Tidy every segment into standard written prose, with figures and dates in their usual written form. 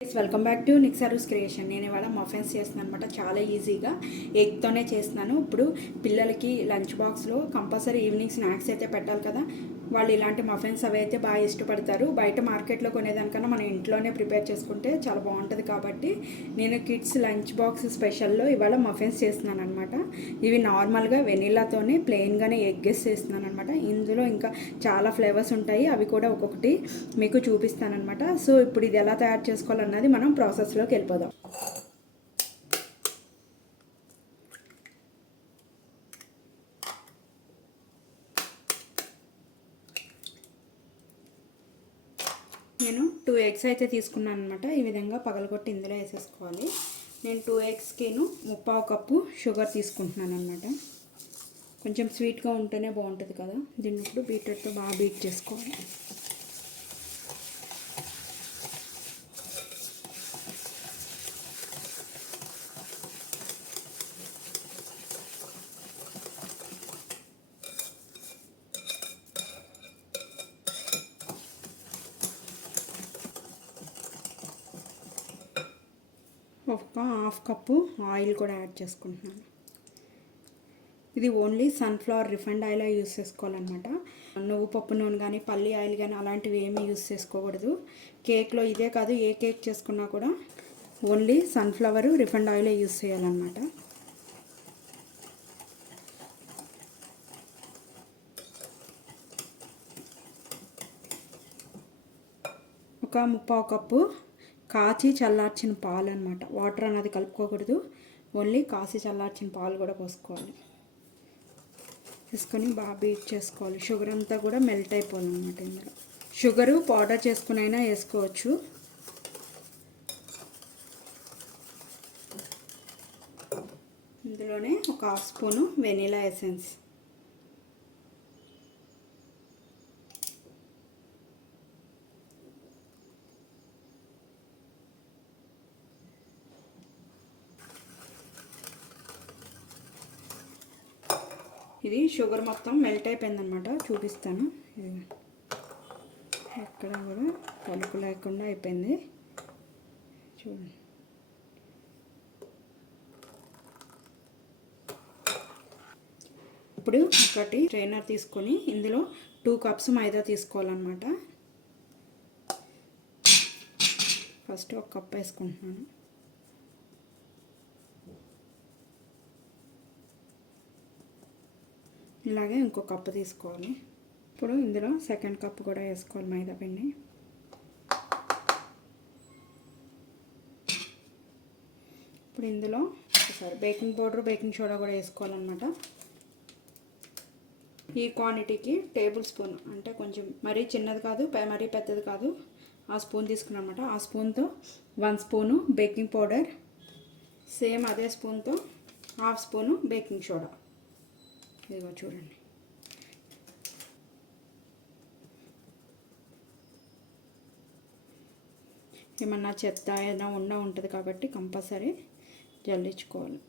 Welcome back to నిక్సారూస్ creation. నేను ఇవాళ మఫిన్స్ చేస్తున్నాను అనమాట. చాలా ఈజీగా ఎగ్తోనే చేస్తున్నాను. ఇప్పుడు పిల్లలకి లంచ్ బాక్స్లో కంపల్సరీ ఈవినింగ్ స్నాక్స్ అయితే పెట్టాలి కదా. వాళ్ళు ఇలాంటి మఫిన్స్ అవి అయితే బాగా ఇష్టపడతారు. బయట మార్కెట్లో కొనేదానికన్నా మనం ఇంట్లోనే ప్రిపేర్ చేసుకుంటే చాలా బాగుంటుంది. కాబట్టి నేను కిడ్స్ లంచ్ బాక్స్ స్పెషల్లో ఇవాళ మఫిన్స్ చేస్తున్నాను అనమాట. ఇవి నార్మల్గా వెనీలాతోనే ప్లెయిన్గానే ఎగ్ చేస్తున్నాను అనమాట. ఇందులో ఇంకా చాలా ఫ్లేవర్స్ ఉంటాయి, అవి కూడా ఒక్కొక్కటి మీకు చూపిస్తాను అనమాట. సో ఇప్పుడు ఇది ఎలా తయారు చేసుకోవాలన్నది మనం ప్రాసెస్లోకి వెళ్ళిపోదాం. నేను 2 ఎగ్స్ అయితే తీసుకున్నాను అనమాట. ఈ విధంగా పగలగొట్టి ఇందులో వేసేసుకోవాలి. నేను 2 ఎగ్స్కిను 3/4 కప్పు షుగర్ తీసుకుంటున్నాను అనమాట. కొంచెం స్వీట్గా ఉంటేనే బాగుంటుంది కదా. దీన్ని ఇప్పుడు బీటర్తో బాగా బీట్ చేసుకోవాలి. ఒక 1/2 కప్పు ఆయిల్ కూడా యాడ్ చేసుకుంటున్నాను. ఇది only sunflower refined oil use చేసుకోవాలన్నమాట. నువ్వు పప్పు నూనె కానీ పల్లి ఆయిల్ కానీ అలాంటివి ఏమీ యూస్ చేసుకోకూడదు. కేక్లో ఇదే కాదు, ఏ కేక్ చేసుకున్నా కూడా ఓన్లీ సన్ఫ్లవర్ రిఫైండ్ ఆయిలే యూస్ చేయాలన్నమాట. ఒక 3/4 కప్పు కాచి చల్లార్చిన పాలు అనమాట. వాటర్ అన్నది కలుపుకోకూడదు, ఓన్లీ కాచి చల్లార్చిన పాలు కూడా పోసుకోవాలి. తీసుకొని బాగా బీట్ చేసుకోవాలి. షుగర్ అంతా కూడా మెల్ట్ అయిపోవాలన్నమాట. ఇందులో షుగరు పౌడర్ చేసుకుని అయినా వేసుకోవచ్చు. ఇందులోనే ఒక 1/2 స్పూను వెనీలా ఎసెన్స్, ఇది షుగర్ మొత్తం మెల్ట్ అయిపోయిందనమాట. చూపిస్తాను. ఎక్కడ కూడా కలుపు లేకుండా అయిపోయింది చూడండి. ఇప్పుడు ఒకటి స్ట్రైనర్ తీసుకొని ఇందులో 2 కప్స్ మైదా తీసుకోవాలన్నమాట. ఫస్ట్ 1 కప్ వేసుకుంటున్నాను. ఇలాగే ఇంకో కప్పు తీసుకోవాలి. ఇప్పుడు ఇందులో 2nd కప్ కూడా వేసుకోవాలి మైదా పిండి. ఇప్పుడు ఇందులో ఒకసారి బేకింగ్ పౌడర్ బేకింగ్ సోడా కూడా వేసుకోవాలన్నమాట. ఈ క్వాంటిటీకి టేబుల్ స్పూన్, అంటే కొంచెం మరీ చిన్నది కాదు మరీ పెద్దది కాదు, ఆ స్పూన్ తీసుకున్నాను అనమాట. ఆ స్పూన్తో 1 స్పూను బేకింగ్ పౌడర్, సేమ్ అదే స్పూన్తో 1/2 స్పూను బేకింగ్ సోడా. ఇదిగో చూడండి. ఏమన్నా చెత్త ఏదైనా ఉంటుంది కాబట్టి కంపల్సరీ జల్లించుకోవాలి.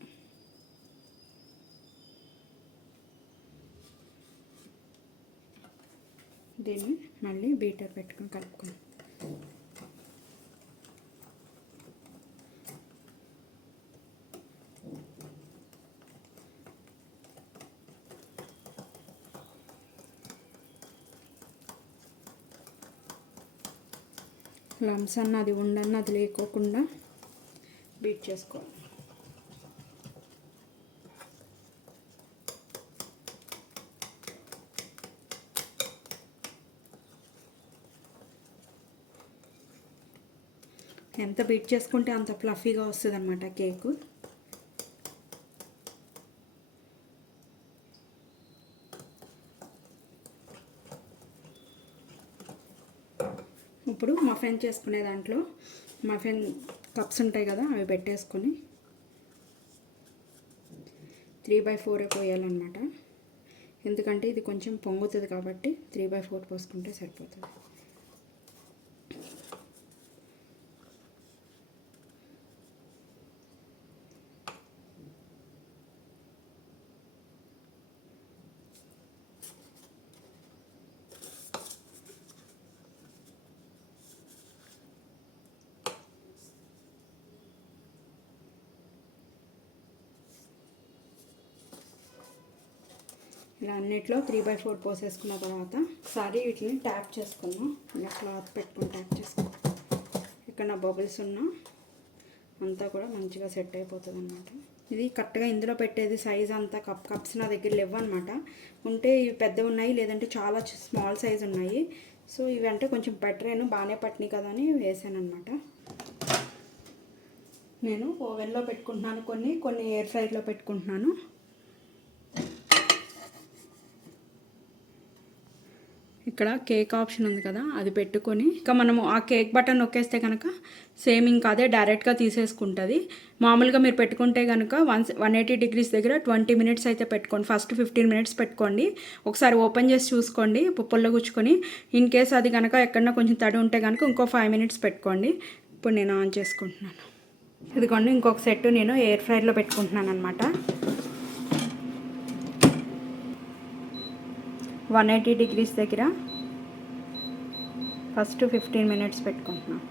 దీన్ని మళ్ళీ బీటర్ పెట్టుకొని కలుపుకోండి. లమ్స్ అన్నది ఉండన్నది లేకోకుండా బీట్ చేసుకోవాలి. ఎంత బీట్ చేసుకుంటే అంత ఫ్లఫీగా వస్తుంది అన్నమాట కేకు. ఇప్పుడు మఫిన్ చేసుకునే దాంట్లో మఫిన్ కప్స్ ఉంటాయి కదా, అవి పెట్టేసుకొని 3/4 పోయాలన్నమాట. ఎందుకంటే ఇది కొంచెం పొంగుతుంది కాబట్టి 3/4 పోసుకుంటే సరిపోతుంది. ఇలా అన్నిట్లో 3/4 పోసేసుకున్న తర్వాత ఒకసారి వీటిని ట్యాప్ చేసుకున్నాం. ఇలా క్లాత్ పెట్టుకుని ట్యాప్ చేసుకున్నాం. ఇక్కడ బబుల్స్ ఉన్నా అంతా కూడా మంచిగా సెట్ అయిపోతుంది అనమాట. ఇది కరెక్ట్గా ఇందులో పెట్టేది సైజ్ అంతా కప్స్ నా దగ్గర లేవు అనమాట. ఉంటే ఇవి పెద్దవి ఉన్నాయి, లేదంటే చాలా స్మాల్ సైజ్ ఉన్నాయి. సో ఇవి అంటే కొంచెం బెటర్ బాగానే పట్టినాయి కదా అని వేసాను అనమాట. నేను ఓవెన్లో పెట్టుకుంటున్నాను, కొన్ని ఎయిర్ ఫ్రైలో పెట్టుకుంటున్నాను. ఇక్కడ కేక్ ఆప్షన్ ఉంది కదా, అది పెట్టుకొని ఇంకా మనము ఆ కేక్ బటన్ నొక్కేస్తే కనుక సేమ్ ఇంకా అదే డైరెక్ట్గా తీసేసుకుంటుంది. మామూలుగా మీరు పెట్టుకుంటే కనుక 180 degrees దగ్గర 20 minutes అయితే పెట్టుకోండి. ఫస్ట్ 15 minutes పెట్టుకోండి. ఒకసారి ఓపెన్ చేసి చూసుకోండి, పుప్పల్లో గుచ్చుకొని. ఇన్ కేస్ అది కనుక ఎక్కడన్నా కొంచెం తడి ఉంటే కనుక ఇంకో 5 minutes పెట్టుకోండి. ఇప్పుడు నేను ఆన్ చేసుకుంటున్నాను. ఇదిగోండి ఇంకొక సెట్ నేను ఎయిర్ ఫ్రైలో పెట్టుకుంటున్నాను అనమాట. 180 degrees దగ్గర ఫస్ట్ 15 minutes పెట్టుకుంటున్నాను.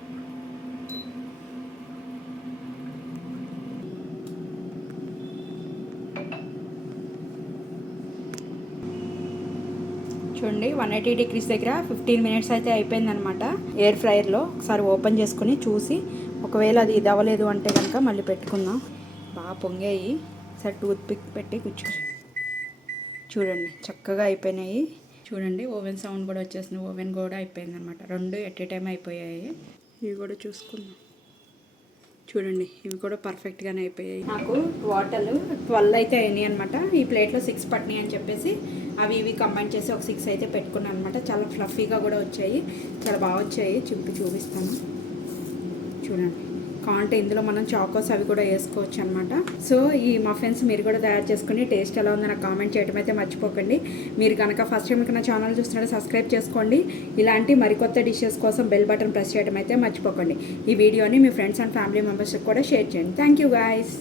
చూడండి 180 degrees దగ్గర 15 minutes అయితే అయిపోయిందనమాట ఎయిర్ ఫ్రైయర్లో. ఒకసారి ఓపెన్ చేసుకుని చూసి ఒకవేళ అది ఇది అవ్వలేదు అంటే కనుక మళ్ళీ పెట్టుకుందాం. బాగా పొంగాయి. సరే టూత్ పిక్ పెట్టి చూడండి చక్కగా అయిపోయినాయి. చూడండి ఓవెన్ సౌండ్ కూడా వచ్చేసింది. ఓవెన్ కూడా అయిపోయింది అనమాట. 2 ఎట్ ఏ టైం అయిపోయాయి. ఇవి కూడా చూసుకుందాం. చూడండి ఇవి కూడా పర్ఫెక్ట్గానే అయిపోయాయి. నాకు టోటల్ 12 అయితే అయినాయి అనమాట. ఈ ప్లేట్లో 6 పట్టినాయి అని చెప్పేసి అవి ఇవి కంబైన్ చేసి ఒక 6 అయితే పెట్టుకున్నాను అనమాట. చాలా ఫ్లఫీగా కూడా వచ్చాయి, చాలా బాగా వచ్చాయి. చూపిస్తాను చూడండి. కాంటే ఇందులో మనం చాకోస్ అవి కూడా వేసుకోవచ్చు అనమాట. సో ఈ మఫిన్స్ మీరు కూడా తయారు చేసుకుని టేస్ట్ ఎలా ఉందో నాకు కామెంట్ చేయడం అయితే మర్చిపోకండి. మీరు కనుక ఫస్ట్ టైం నా ఛానల్ చూస్తుంటే సబ్స్క్రైబ్ చేసుకోండి. ఇలాంటి మరికొత్త డిషెస్ కోసం బెల్ బటన్ ప్రెస్ చేయడం అయితే మర్చిపోకండి. ఈ వీడియోని మీ ఫ్రెండ్స్ అండ్ ఫ్యామిలీ మెంబర్స్కి కూడా షేర్ చేయండి. Thank you guys.